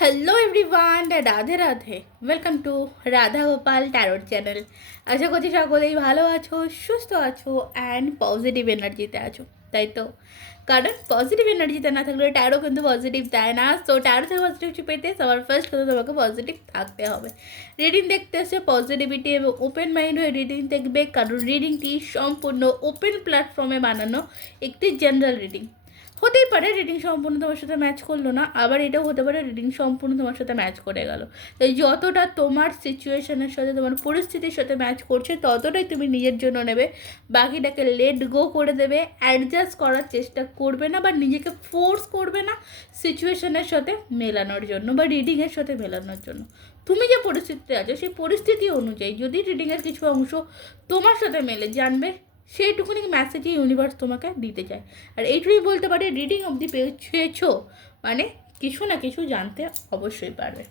Hello everyone Radhe Radhe. Welcome to Radha Gopal tarot channel আশা করছি সকলেই ভালো আছো, সুস্থ আছো অ্যান্ড পজিটিভ এনার্জিতে আছো। তাই তো? কারণ পজিটিভ এনার্জিতে না থাকলে ট্যারো কিন্তু পজিটিভ দেয় না। তো ট্যারো থেকে পজিটিভ পেতে সবার ফার্স্ট কিন্তু তোমাকে পজিটিভ থাকতে হবে। রিডিং দেখতে এসে পজিটিভিটি এবং ওপেন মাইন্ড হয়ে রিডিং দেখবে। কারণ রিডিংটি সম্পূর্ণ ওপেন প্ল্যাটফর্মে বানানো একটি জেনারেল রিডিং হতেই পারে রিডিং সম্পূর্ণ তোমার সাথে ম্যাচ করল না, আবার এটাও হতে পারে রিডিং সম্পূর্ণ তোমার সাথে ম্যাচ করে গেল। তাই যতটা তোমার সিচুয়েশনের সাথে, তোমার পরিস্থিতির সাথে ম্যাচ করছে, ততটাই তুমি নিজের জন্য নেবে। বাকিটাকে লেট গো করে দেবে অ্যাডজাস্ট করার চেষ্টা করবে না বা নিজেকে ফোর্স করবে না সিচুয়েশনের সাথে মেলানোর জন্য বা রিডিংয়ের সাথে মেলানোর জন্য। তুমি যে পরিস্থিতিতে আছো, সেই পরিস্থিতি অনুযায়ী যদি রিডিংয়ের কিছু অংশ তোমার সাথে মেলে, জানবে সেইটুকুনি মেসেজই ইউনিভার্স তোমাকে দিতে চায়। আর এইটুকুই বলতে পারে রিডিং অবধি পেয়েছ মানে কিছু না কিছু জানতে অবশ্যই পারবে।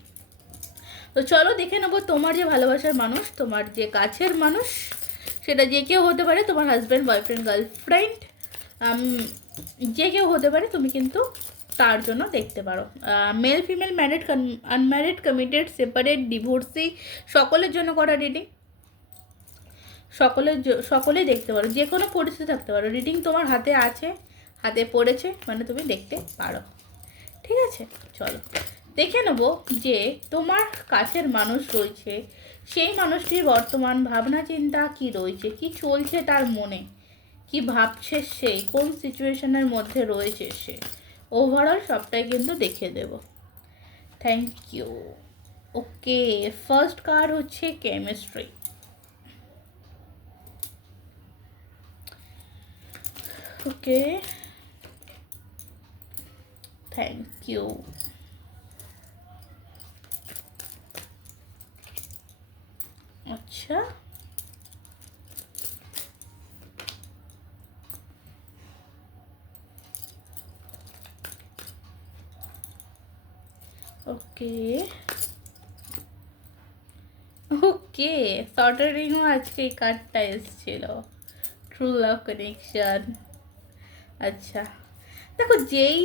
তো চলো দেখে নেব তোমার যে ভালোবাসার মানুষ, তোমার যে কাছের মানুষ, সেটা যে কেউ হতে পারে তোমার হাজব্যান্ড বয়ফ্রেন্ড গার্লফ্রেন্ড যে কেউ হতে পারে তুমি কিন্তু তার জন্য দেখতে পারো। Male female married unmarried committed separate divorcee সকলের জন্য করা রিডিং সকলের জ- সকলেই দেখতে পারো। যে কোনো পরিস্থিতি থাকতে পারো। রিডিং তোমার হাতে আছে, হাতে পড়েছে মানে তুমি দেখতে পারো। ঠিক আছে? চলো। দেখে নেব যে তোমার কাছের মানুষ রয়েছে। সেই মানুষটির বর্তমান ভাবনা চিন্তা কি রয়েছে? কি চলছে তার মনে? কি ভাবছে সে? কোন সিচুয়েশনের মধ্যে রয়েছে সে? ওভারঅল সবটাই কিন্তু দেখে দেব। Thank you okay first card হচ্ছে কেমিস্ট্রি Okay. Thank you. আচ্ছা। ওকে ওকে সর্টারিংও আজকে এই কার্ডটা এসেছিল। ট্রু লাভ কানেকশন আচ্ছা। দেখো, যেই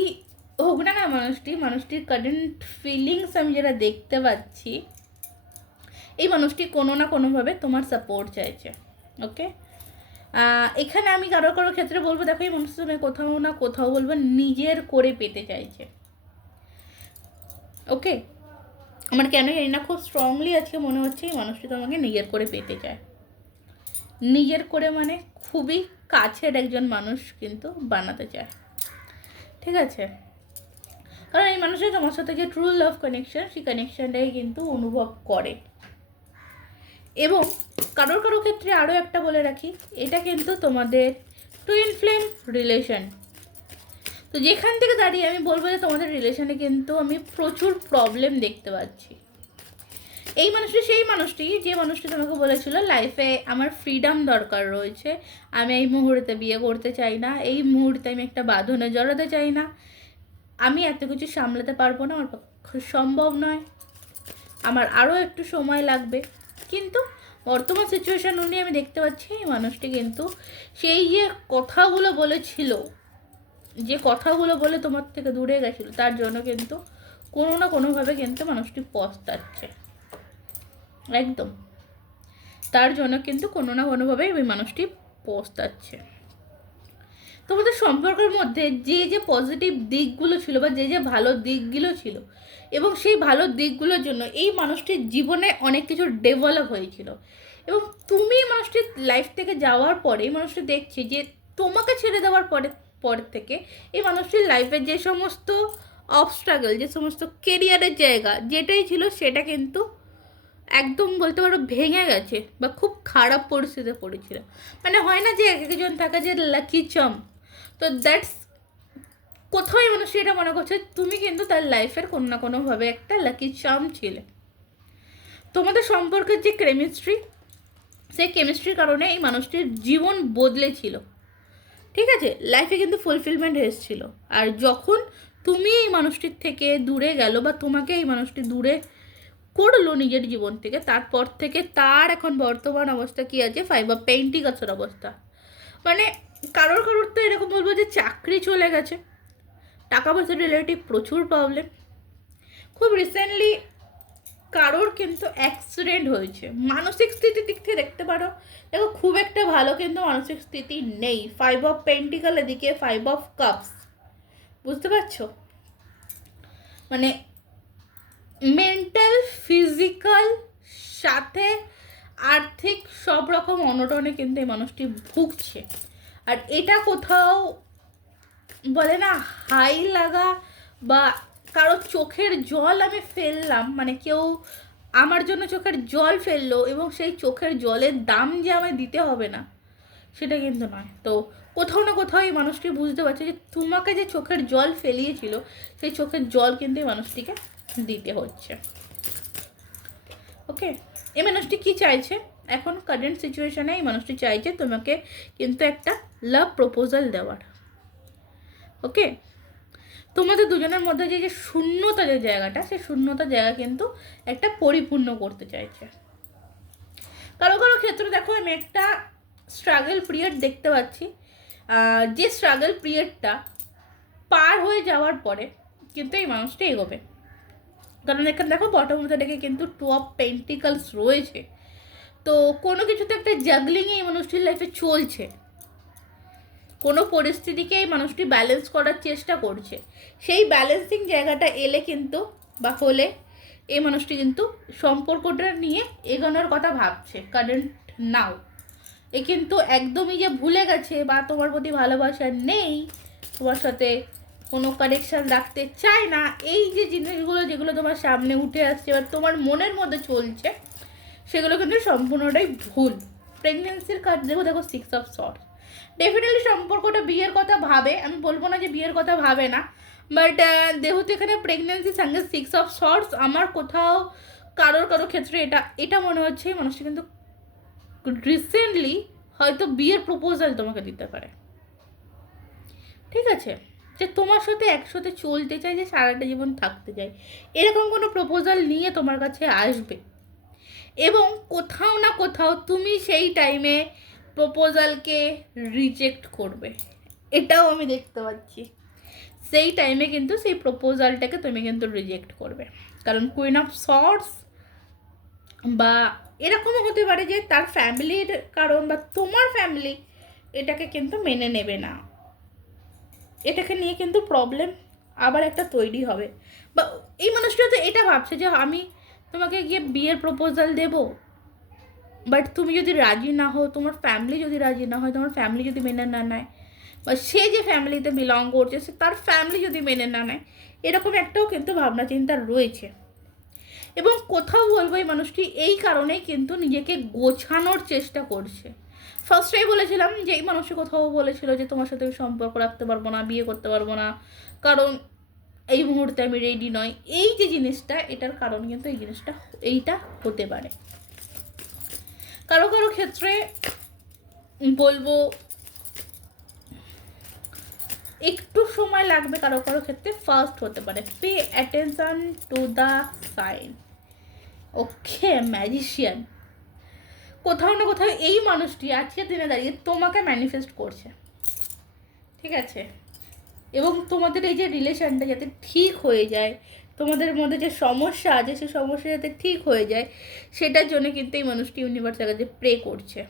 হোক না না মানুষটি, মানুষটির কারেন্ট ফিলিংস আমি যেটা দেখতে পাচ্ছি, এই মানুষটি কোনো না কোনোভাবে তোমার সাপোর্ট চাইছে ওকে এখানে আমি কারও কারও ক্ষেত্রে বলব, দেখো, এই মানুষটি তুমি কোথাও না কোথাও বলব, নিজের করে পেতে চাইছে ওকে আমার কেন জানি না, খুব স্ট্রংলি আজকে মনে হচ্ছে এই মানুষটি তোমাকে নিজের করে পেতে চায়। নিজের করে মানে খুবই কাছের একজন মানুষ কিন্তু বানাতে চায়। ঠিক আছে? কারণ এই মানুষের তোমার সাথে যে ট্রু লাভ কানেকশন সেই কানেকশনটাই কিন্তু অনুভব করে। এবং কারোর কারোর ক্ষেত্রে আরও একটা বলে রাখি, এটা কিন্তু তোমাদের টুইন ফ্লেম রিলেশন তো যেখান থেকে দাঁড়িয়ে আমি বলব যে তোমাদের রিলেশনে কিন্তু আমি প্রচুর প্রবলেম দেখতে পাচ্ছি। এই মানুষটি সেই মানুষটি, যে মানুষটি তোমাকে বলেছিল লাইফে আমার ফ্রিডম দরকার রয়েছে, আমি এই মুহূর্তে বিয়ে করতে চাই না, এই মুহূর্তে আমি একটা বাঁধনে জড়াতে চাই না, আমি এত কিছু সামলাতে পারব না, আমার পক্ষে সম্ভব নয়। আমার আরও একটু সময় লাগবে। কিন্তু বর্তমান সিচুয়েশান অনুযায়ী আমি দেখতে পাচ্ছি এই মানুষটি কিন্তু সেই যে কথাগুলো বলেছিল, যে কথাগুলো বলে তোমার থেকে দূরে গেছিল, তার জন্য কিন্তু কোনো না কোনোভাবে কিন্তু মানুষটি পস্তাচ্ছে। একদম। তার জন্য কিন্তু কোনো না কোনোভাবে ওই মানুষটি পস্তাচ্ছে। তোমাদের সম্পর্কের মধ্যে যে যে পজিটিভ দিকগুলো ছিল বা যে যে ভালো দিকগুলো ছিল এবং সেই ভালো দিকগুলোর জন্য এই মানুষটির জীবনে অনেক কিছু ডেভেলপ হয়েছিল। এবং তুমি মানুষটির লাইফ থেকে যাওয়ার পরে মানুষটি দেখছি যে তোমাকে ছেড়ে দেওয়ার পরে, পর থেকে এই মানুষটির লাইফের যে সমস্ত অবস্ট্রাগল যে সমস্ত কেরিয়ারের জায়গা যেটাই ছিল সেটা কিন্তু একদম বলতে পারো ভেঙে গেছে বা খুব খারাপ পরিস্থিতিতে পড়েছিল মানে হয় না যে এক একজন থাকে যে লাকি চম তো দ্যাটস কোথাও এই মানুষ এটা মনে করছে, তুমি কিন্তু তার লাইফের কোনো না কোনোভাবে একটা লাকি চাম ছিলে। তোমাদের সম্পর্কের যে কেমিস্ট্রি সেই কেমিস্ট্রির কারণে এই মানুষটির জীবন বদলেছিল ঠিক আছে? লাইফে কিন্তু ফুলফিলমেন্ট এসেছিল। আর যখন তুমি এই মানুষটির থেকে দূরে গেল বা তোমাকে এই মানুষটি দূরে করল নিজের জীবন থেকে। তারপর থেকে তার এখন বর্তমান অবস্থা কি আছে? ফাইবার পেন্টি গাছের অবস্থা। মানে কারোর কারোর তো এরকম বলব যে চাকরি চলে গেছে। টাকা পয়সা রিলেটিভ প্রচুর প্রবলেম খুব খুব রিসেন্টলি কারোর কিন্তু অ্যাক্সিডেন্ট হয়েছে। মানসিক স্থিতির দিক থেকে দেখতে পারো, দেখো খুব একটা ভালো কিন্তু মানসিক স্থিতি নেই। ফাইভ অফ পেন্টিকাল এদিকে ফাইভ অফ কাপস বুঝতে পারছ? মানে মেন্টাল ফিজিক্যাল সাথে আর্থিক সব রকম অনটনে কিন্তু এই মানুষটি ভুগছে। আর এটা কোথাও বলে না হাই লাগা বা কারও চোখের জল আমি ফেললাম মানে কেউ আমার জন্য চোখের জল ফেলল এবং সেই চোখের জলের দাম যে আমায় দিতে হবে না, সেটা কিন্তু নয়। তো কোথাও না কোথাও এই মানুষটি বুঝতে পারছে যে তোমাকে যে চোখের জল ফেলিয়েছিল, সেই চোখের জল কিন্তু এই মানুষটিকে দিতে হচ্ছে। ওকে এই মানুষটি কি চাইছে? এখন কারেন্ট সিচুয়েশনে এই মানুষটি চাইছে তোমাকে কিন্তু একটা লাভ প্রপোজাল দেওয়ার। ওকে তোমাদের দুজনের মধ্যে যে যে শূন্যতা যে জায়গাটা, সেই শূন্যতা জায়গা কিন্তু একটা পরিপূর্ণ করতে চাইছে। কারও কারও ক্ষেত্রে দেখো, আমি একটা স্ট্রাগল পিরিয়ড দেখতে পাচ্ছি। যে স্ট্রাগল পিরিয়ডটা পার হয়ে যাওয়ার পরে কিন্তু এই মানুষটা এগোবে। কারণ এখানে দেখো বটম দেখে কিন্তু টু অফ পেন্টিকালস রয়েছে। তো কোনো কিছুতে একটা জাগলিংয়ে এই মানুষটির লাইফে চলছে। কোনো পরিস্থিতিকে এই মানুষটি ব্যালেন্স করার চেষ্টা করছে। সেই ব্যালেন্সিং জায়গাটা এলে কিন্তু বা হলে এই মানুষটি কিন্তু সম্পর্কটা নিয়ে এগোনোর কথা ভাবছে কারেন্ট নাও এ কিন্তু একদমই যে ভুলে গেছে বা তোমার প্রতি ভালোবাসা নেই, তোমার সাথে কোনো কানেকশান রাখতে চায় না। এই যে জিনিসগুলো যেগুলো তোমার সামনে উঠে আসছে বা তোমার মনের মধ্যে চলছে, সেগুলো কিন্তু সম্পূর্ণটাই ভুল। প্রেগনেন্সির কাজ দেখো দেখো সিক্স অফ শর্ট ডেফিনেটলি সম্পর্কটা বিয়ের কথা ভাবে, আমি বলব না যে বিয়ের কথা ভাবে না বাট যেহেতু এখানে প্রেগনেন্সির সঙ্গে সিক্স অফ শর্টস আমার কোথাও কারোর কারোর ক্ষেত্রে এটা এটা মনে হচ্ছে মানুষটা কিন্তু রিসেন্টলি হয়তো বিয়ের প্রপোজাল তোমাকে দিতে পারে। ঠিক আছে? যে তোমার সাথে একসাথে চলতে চাই, যে সারাটা জীবন থাকতে চাই, এরকম কোনো প্রপোজাল নিয়ে তোমার কাছে আসবে? এবং কোথাও না কোথাও তুমি সেই টাইমে প্রপোজালকে রিজেক্ট করবে। এটাও আমি দেখতে পাচ্ছি। সেই টাইমে কিন্তু সেই প্রপোজালটাকে তুমি কিন্তু রিজেক্ট করবে। কারণ কুইন অফ শর্টস বা এরকমও হতে পারে যে তার ফ্যামিলির কারণ বা তোমার ফ্যামিলি এটাকে কিন্তু মেনে নেবে না। এটাকে নিয়ে কিন্তু প্রবলেম আবার একটা তৈরি হবে। বা এই মানুষটা তো এটা ভাবছে যে আমি তোমাকে গিয়ে বিয়ের প্রপোজাল দেবো। বাট তুমি যদি রাজি না হও, তোমার ফ্যামিলি যদি রাজি না হয়, তোমার ফ্যামিলি যদি মেনে না নেয়, বা সে যে ফ্যামিলিতে বিলং করছে, সে তার ফ্যামিলি যদি মেনে না নেয়, এরকম একটাও কিন্তু ভাবনা চিন্তা রয়েছে। এবং কোথাও বলব এই মানুষটি এই কারণেই কিন্তু নিজেকে গোছানোর চেষ্টা করছে। ফার্স্টেই বলেছিলাম যে, এই মানুষটি কোথাও বলেছিল যে, তোমার সাথে আমি সম্পর্ক রাখতে পারব না, বিয়ে করতে পারব না। কারণ এই মুহূর্তে আমি রেডি নয় এই যে জিনিসটা, এটার কারণ কিন্তু এই জিনিসটা, এইটা হতে পারে। কারও কারও ক্ষেত্রে বলব, একটু সময় লাগবে কারও কারও ক্ষেত্রে ফার্স্ট হতে পারে। Pay attention to the sign okay magician কোথাও না কোথাও এই মানুষটি আজকের দিনে দাঁড়িয়ে তোমাকে ম্যানিফেস্ট করছে। ঠিক আছে? এবং তোমাদের এই যে রিলেশনটা যাতে ঠিক হয়ে যায়, তোমাদের মধ্যে যে সমস্যা আছে, সেই সমস্যা যাতে ঠিক হয়ে যায়, সেটার জন্য কিন্তু এই মানুষটি ইউনিভার্সের কাছে প্রে করছে।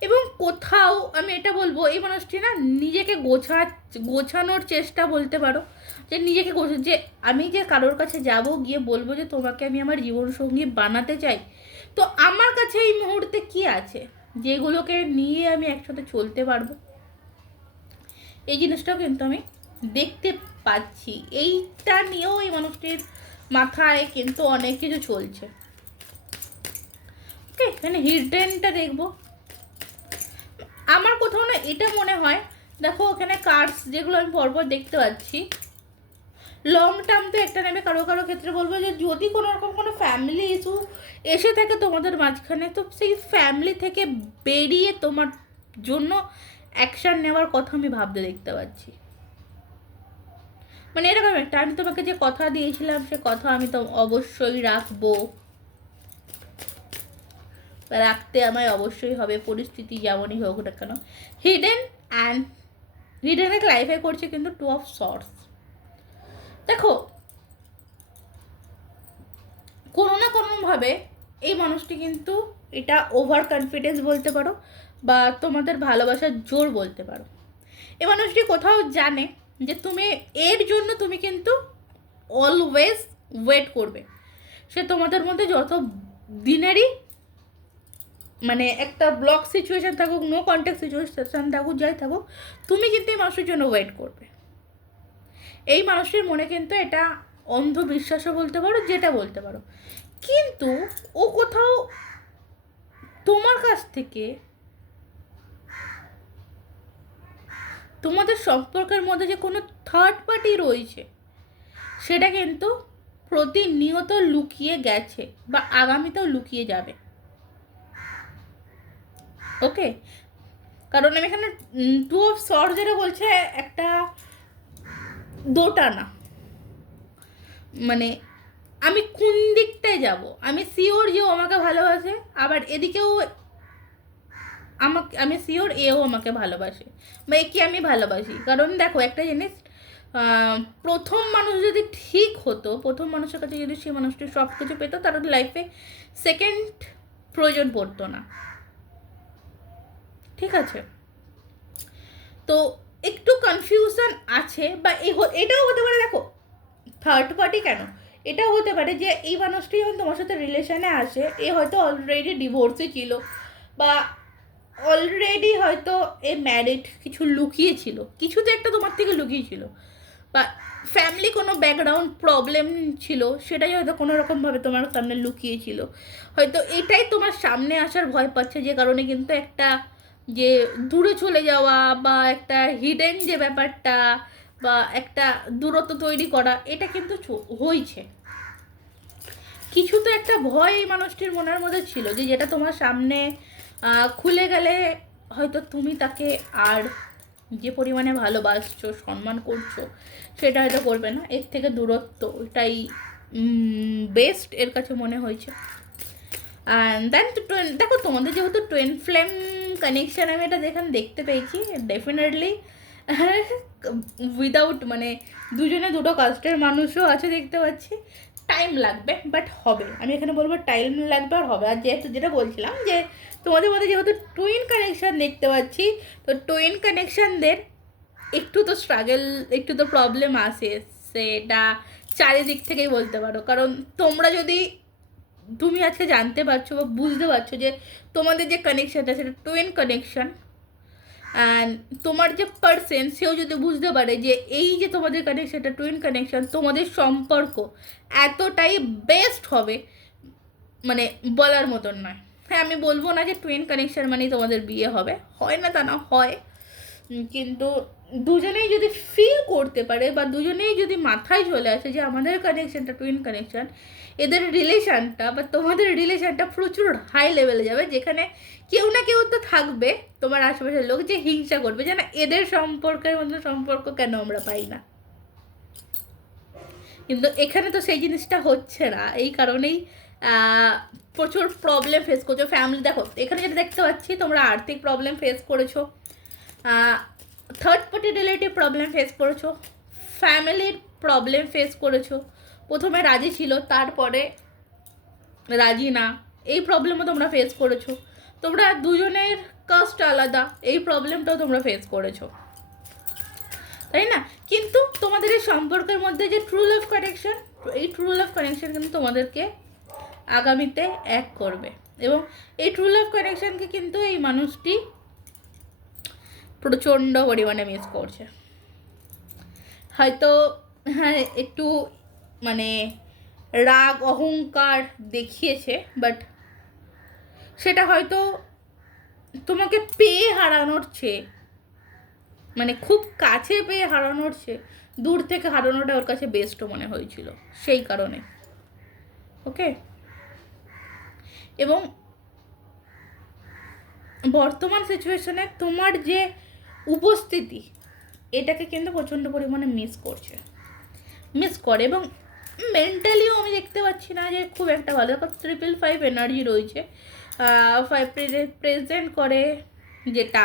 এবং কোথাও, আমি এটা বলব, এই মানুষটি না নিজেকে গোছা, গোছানোর চেষ্টা বলতে পারো, যে নিজেকে গোছা, যে আমি যে কারোর কাছে যাব, গিয়ে বলব যে তোমাকে আমি আমার জীবনসঙ্গী বানাতে চাই তো আমার কাছে এই মুহূর্তে কি আছে? যেগুলোকে নিয়ে আমি একসাথে চলতে পারব। এই জিনিসটাও কিন্তু আমি দেখতে পাচ্ছি। এইটা নিয়েও এই মানুষটির মাথায় কিন্তু অনেক কিছু চলছে। ওকে, এখানে হিডেনটা দেখব। আমার কোথাও না এটা মনে হয়, দেখো ওখানে কার্ডস যেগুলো আমি পরপর দেখতে পাচ্ছি। লং টার্ম তো একটা নেবে কারও কারও ক্ষেত্রে বলব যে যদি কোনো রকম কোনো ফ্যামিলি ইস্যু এসে থাকে তোমাদের মাঝখানে, তো সেই ফ্যামিলি থেকে বেরিয়ে তোমার জন্য অ্যাকশান নেওয়ার কথা আমি ভাবতে দেখতে পাচ্ছি। মানে এরকম একটা, আমি তোমাকে যে কথা দিয়েছিলাম সে কথা আমি তো অবশ্যই রাখব। রাখতে আমায় অবশ্যই হবে, পরিস্থিতি যেমনই হোক না কেন। হিডেন অ্যান্ড হিডেনে ক্লারিফাই করছে কিন্তু টু অফ শর্টস দেখো, কোনো না কোনোভাবে এই মানুষটি কিন্তু এটা ওভার কনফিডেন্স বলতে পারো বা তোমাদের ভালোবাসার জোর বলতে পারো। এই মানুষটি কোথাও জানে যে তুমি, এর জন্য তুমি কিন্তু অলওয়েজ ওয়েট করবে। সে তোমাদের মধ্যে যত দিনেরই মানে একটা ব্লক সিচুয়েশান থাকুক নো কন্ট্যাক্ট সিচুয়েশান থাকুক, যাই থাকুক, তুমি কিন্তু এই মানুষের জন্য ওয়েট করবে। এই মানুষটির মনে কিন্তু এটা অন্ধবিশ্বাসও বলতে পারো, যেটা বলতে পারো। কিন্তু ও কোথাও তোমার কাছ থেকে তোমাদের সম্পর্কের মধ্যে যে কোনো থার্ড পার্টি রয়েছে, সেটা কিন্তু প্রতিনিয়ত লুকিয়ে গেছে বা আগামীতেও লুকিয়ে যাবে। ওকে কারণ আমি এখানে টু অফ সর যেটা বলছে, একটা দোটানা মানে আমি কোন দিকটায় যাব? আমি শিওর যে ও আমাকে ভালোবাসে, আবার এদিকেও আমাকে আমি শিওর এও আমাকে ভালোবাসে। বা একে আমি ভালোবাসি। কারণ দেখো, একটা জিনিস প্রথম মানুষ যদি ঠিক হতো, প্রথম মানুষের কাছে যদি সে মানুষটি সব কিছু পেতো, তার লাইফে সেকেন্ড প্রয়োজন পড়তো না। ঠিক আছে? তো একটু কনফিউশন আছে, বা এই এটাও হতে পারে, দেখো থার্ড পার্টি কেন? এটাও হতে পারে যে, এই মানুষটি যখন তোমার সাথে রিলেশনে আসে, এ হয়তো অলরেডি ডিভোর্সে ছিল, বা অলরেডি হয়তো এ ম্যারিড কিছু লুকিয়েছিল, কিছু তো একটা তোমার থেকে লুকিয়েছিল, বা ফ্যামিলি কোনো ব্যাকগ্রাউন্ড প্রবলেম ছিল, সেটাই হয়তো কোনো রকমভাবে তোমার সামনে লুকিয়েছিল। হয়তো এটাই তোমার সামনে আসার ভয় পাচ্ছে, যে কারণে কিন্তু একটা যে দূরে চলে যাওয়া বা একটা হিডেন যে ব্যাপারটা বা একটা দূরত্ব তৈরি করা, এটা কিন্তু হয়েছে কিছু তো একটা ভয় এই মানুষটির মনের মধ্যে ছিল যে যেটা তোমার সামনে খুলে গেলে হয়তো তুমি তাকে আর যে পরিমাণে ভালোবাসছো, সম্মান করছ, সেটা হয়তো করবে না। এর থেকে দূরত্ব এটাই বেস্ট এর কাছে মনে হয়েছে। দেন দেখো তোমাদের যেহেতু টুয়েন ফ্লেম কানেকশন আমি এটা যেখানে দেখতে পেয়েছি ডেফিনেটলি উইদাউট মানে দুজনে দুটো কাস্টের মানুষও আছে দেখতে পাচ্ছি টাইম লাগবে বাট হবে। আমি এখানে বলব টাইম লাগবে আর হবে। আর যেহেতু যেটা বলছিলাম যে তোমাদের মধ্যে যেহেতু টুইন কানেকশন দেখতে পাচ্ছি, তো টুইন কানেকশনদের একটু তো স্ট্রাগল একটু তো প্রবলেম আসে। সেটা চারিদিক থেকেই বলতে পারো। কারণ তোমরা যদি তুমি আজকে জানতে পারছ বা বুঝতে পারছ যে তোমাদের যে কানেকশানটা সেটা টুইন কানেকশন অ্যান্ড তোমার যে পার্সন সেও যদি বুঝতে পারে যে এই যে তোমাদের কানেকশানটা টুইন কানেকশন তোমাদের সম্পর্ক এতটাই বেস্ট হবে মানে বলার মতন নয়। হ্যাঁ আমি বলব না যে টুইন কানেকশান মানেই তোমাদের বিয়ে হবে, হয় না তা না হয়। কিন্তু দুজনেই যদি ফিল করতে পারে বা দুজনেই যদি মাথায় চলে আসে যে আমাদের কানেকশানটা টুইন কানেকশন এদের রিলেশনটা বা তোমাদের রিলেশনটা প্রচুর হাই লেভেলে যাবে, যেখানে কেউ না কেউ তো থাকবে তোমার আশেপাশের লোক যে হিংসা করবে। যে না এদের সম্পর্কের মধ্যে সম্পর্ক কেন আমরা পাই না? কিন্তু এখানে তো সেই জিনিসটা হচ্ছে না। এই কারণেই প্রচুর প্রবলেম ফেস করছ। ফ্যামিলি দেখো, এখানে যেটা দেখতে পাচ্ছি, তোমরা আর্থিক প্রবলেম ফেস করেছ third party relative problem face করেছ ফ্যামিলির প্রবলেম ফেস করেছ প্রথমে রাজি ছিল, তারপরে রাজি না। এই প্রবলেমও তোমরা ফেস করেছ। তোমরা দুজনের কাস্ট আলাদা, এই প্রবলেমটাও তোমরা ফেস করেছ। তাই না? কিন্তু তোমাদের এই সম্পর্কের মধ্যে যে ট্রু লাভ কানেকশন এই ট্রু লাভ কানেকশন কিন্তু তোমাদেরকে আগামীতে এক করবে। এবং এই ট্রু লাভ কানেকশনকে কিন্তু এই মানুষটি প্রচণ্ড পরিমাণে মিস করছে। হয়তো হ্যাঁ একটু মানে রাগ, অহংকার দেখিয়েছে বাট সেটা হয়তো তোমাকে পেয়ে হারানোর চেয়ে মানে খুব কাছে পেয়ে হারানোর চেয়ে, দূর থেকে হারানোটা ওর কাছে বেস্ট মনে হয়েছিল, সেই কারণে। ওকে এবং বর্তমান সিচুয়েশনে তোমার যে উপস্থিতি, এটাকে কিন্তু প্রচণ্ড পরিমাণে মিস করছে। মিস করে এবং মেন্টালিও আমি দেখতে পাচ্ছি না যে খুব একটা ভালো। ট্রিপল ফাইভ এনার্জি রয়েছে। ফাইভ প্রেজেন্ট করে যেটা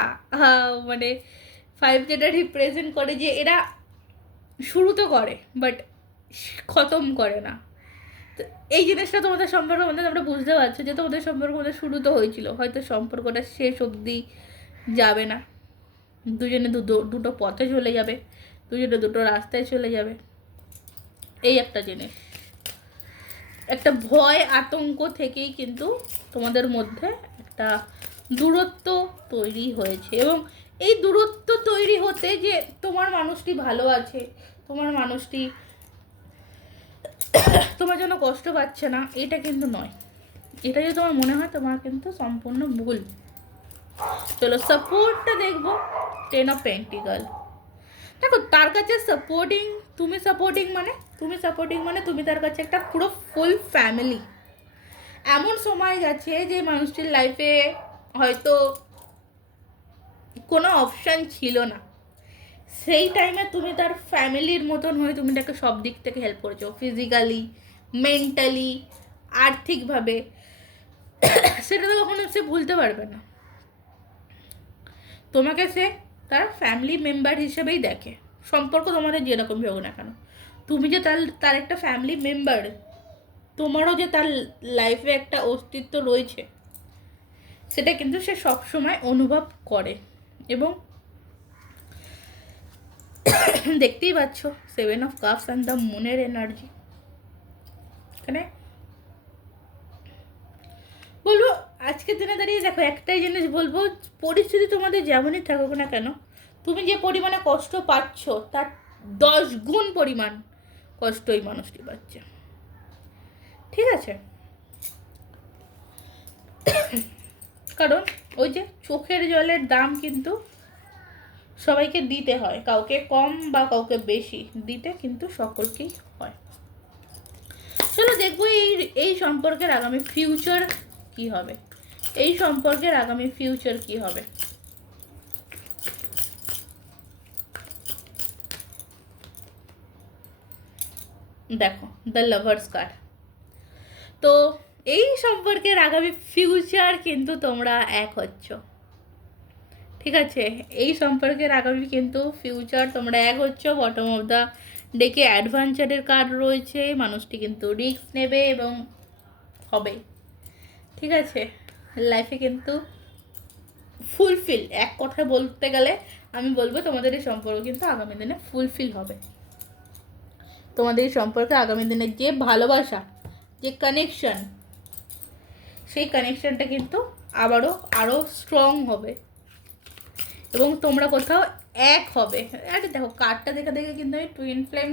মানে ফাইভ যেটা রিপ্রেজেন্ট করে যে এরা শুরু তো করে বাট খতম করে না। তো এই জিনিসটা তোমাদের সম্পর্কের মধ্যে তোমরা বুঝতে পারছ যে তোমাদের সম্পর্ক মধ্যে শুরু তো হয়েছিল, হয়তো সম্পর্কটা শেষ অবধি যাবে না। দুজনে দুটো দুটো পথে চলে যাবে, দুজনে দুটো রাস্তায় চলে যাবে। এই একটা জিনিস একটা ভয় আতঙ্ক থেকেই কিন্তু তোমাদের মধ্যে একটা দূরত্ব তৈরি হয়েছে এবং এই দূরত্ব তৈরি হতে যে তোমার মানুষটি ভালো আছে, তোমার মানুষটি তোমার জন্য কষ্ট পাচ্ছে না, এটা কিন্তু নয়। এটা যদি তোমার মনে হয় তোমার কিন্তু সম্পূর্ণ ভুল। চলো সাপোর্টটা দেখব টেন অফ পেন্টিকাল দেখো, তার কাছে সাপোর্টিং তুমি সাপোর্টিং মানে তুমি সাপোর্টিং মানে তুমি তার কাছে একটা পুরো ফুল ফ্যামিলি এমন সময় গেছে যে মানুষটির লাইফে হয়তো কোনো অপশান ছিল না। সেই টাইমে তুমি তার ফ্যামিলির মতন হয়ে তুমি তাকে সব দিক থেকে হেল্প করেছ ফিজিক্যালি মেন্টালি আর্থিকভাবে। সেটা তো কখনো সে ভুলতে পারবে না। তোমাকে সে তার ফ্যামিলি মেম্বার হিসেবেই দেখে। সম্পর্ক তোমাদের যেরকমই হোক না কেন। তুমি যে তার তার একটা ফ্যামিলি মেম্বার তোমারও যে তার লাইফে একটা অস্তিত্ব রয়েছে, সেটা কিন্তু সে সবসময় অনুভব করে। এবং দেখতেই পাচ্ছ seven of cups and the মুনের energy এখানে বলব, আজকের দিনে দাঁড়িয়ে দেখো, একটাই জিনিস বলব, পরিস্থিতি তোমাদের যেমনই থাকুক না কেন, তুমি যে পরিমাণে কষ্ট পাচ্ছ, তার দশ গুণ পরিমাণ কষ্ট ওই মানুষটি পাচ্ছে। ঠিক আছে? কারণ ওই যে চোখের জলের দাম কিন্তু সবাইকে দিতে হয়। কাউকে কম বা কাউকে বেশি দিতে কিন্তু সকলকেই হয়। চলো দেখব এই এই সম্পর্কের আগামী ফিউচার কি হবে। এই সম্পর্কের আগামী ফিউচার কি হবে। দেখো দ্য লাভার্স কার্ড তো এই সম্পর্কের আগামী ফিউচার কিন্তু তোমরা এক হচ্ছ। ঠিক আছে? এই সম্পর্কের আগামী কিন্তু ফিউচার তোমরা এক হচ্ছ। বটম অফ দ্য ডেকে অ্যাডভেঞ্চারের কার্ড রয়েছে। মানুষটি কিন্তু রিস্ক নেবে এবং হবে। ঠিক আছে? লাইফে কিন্তু ফুলফিল এক কথায় বলতে গেলে আমি বলব তোমাদের এই সম্পর্ক কিন্তু আগামী দিনে ফুলফিল হবে। তোমাদের সম্পর্কে আগামী দিনে যে ভালোবাসা, যে কানেকশন সেই কানেকশনটা কিন্তু আবারও আরও স্ট্রং হবে। এবং তোমরা কোথাও এক হবে। আরে দেখো কার্ডটা দেখে দেখে কিন্তু আমি টুইন ফ্লেম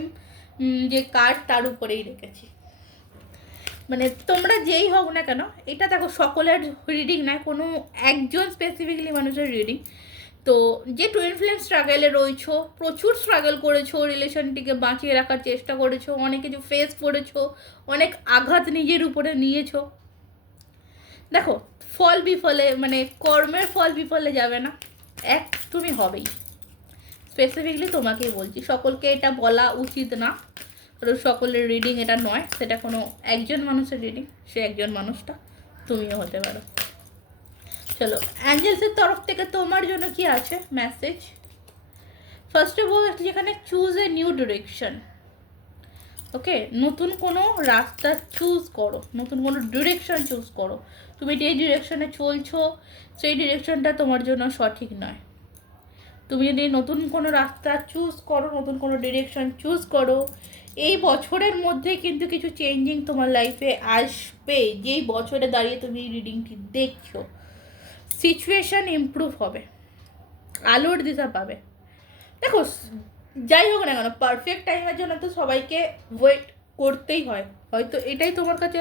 যে কার্ড তার উপরেই রেখেছি। মানে তোমরা যেই হোক না কেন, এটা দেখো সকলের রিডিং না, কোনো একজন স্পেসিফিকলি মানুষের রিডিং তো যে টুইন ফ্লেম স্ট্রাগলে রয়েছো, প্রচুর স্ট্রাগল করেছ রিলেশনটিকে বাঁচিয়ে রাখার চেষ্টা করেছ, অনেক কিছু ফেস করেছ, অনেক আঘাত নিজের উপরে নিয়েছো। দেখো ফল বিফলে মানে কর্মের ফল বিফলে যাবে না, এক তুমি হবেই। স্পেসিফিকলি তোমাকেই বলছি, সকলকে এটা বলা উচিত না, কারণ সকলের রিডিং এটা নয়, সেটা কোনো একজন মানুষের রিডিং সে একজন মানুষটা, তুমিও হতে পারো। চলো অ্যাঞ্জেলসের তরফ থেকে তোমার জন্য কি আছে? মেসেজ ফার্স্ট অফ অল যেখানে choose a new direction okay নতুন কোনো রাস্তা চুজ করো। নতুন কোনো ডিরেকশন চুজ করো। তুমি যেই ডিরেকশনে চলছো, সেই ডিরেকশনটা তোমার জন্য সঠিক নয়। তুমি যদি নতুন কোনো রাস্তা চুজ করো, নতুন কোনো ডিরেকশন চুজ করো, এই বছরের মধ্যে কিন্তু কিছু চেঞ্জিং তোমার লাইফে আসবে। যেই বছরে দাঁড়িয়ে তুমি রিডিংটি দেখছ। সিচুয়েশান ইমপ্রুভ হবে। আলোর দিশা পাবে। দেখো, যাই হোক না কেন পারফেক্ট টাইমের জন্য তো সবাইকে ওয়েট করতেই হয়। হয়তো এটাই তোমার কাছে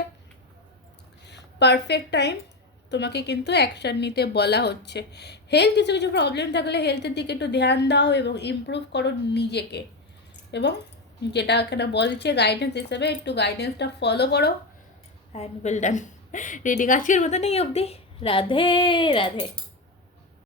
পারফেক্ট টাইম তোমাকে কিন্তু অ্যাকশান নিতে বলা হচ্ছে। হেলথ কিছু কিছু প্রবলেম থাকলে হেলথের দিকে একটু ধ্যান দাও এবং ইমপ্রুভ করো নিজেকে। এবং যেটা এখানে বলছে গাইডেন্স হিসেবে, একটু গাইডেন্সটা ফলো করো। অ্যান্ড ওয়েল ডান রিডিং আজকের মতো নেই অবধি। রাধে রাধে।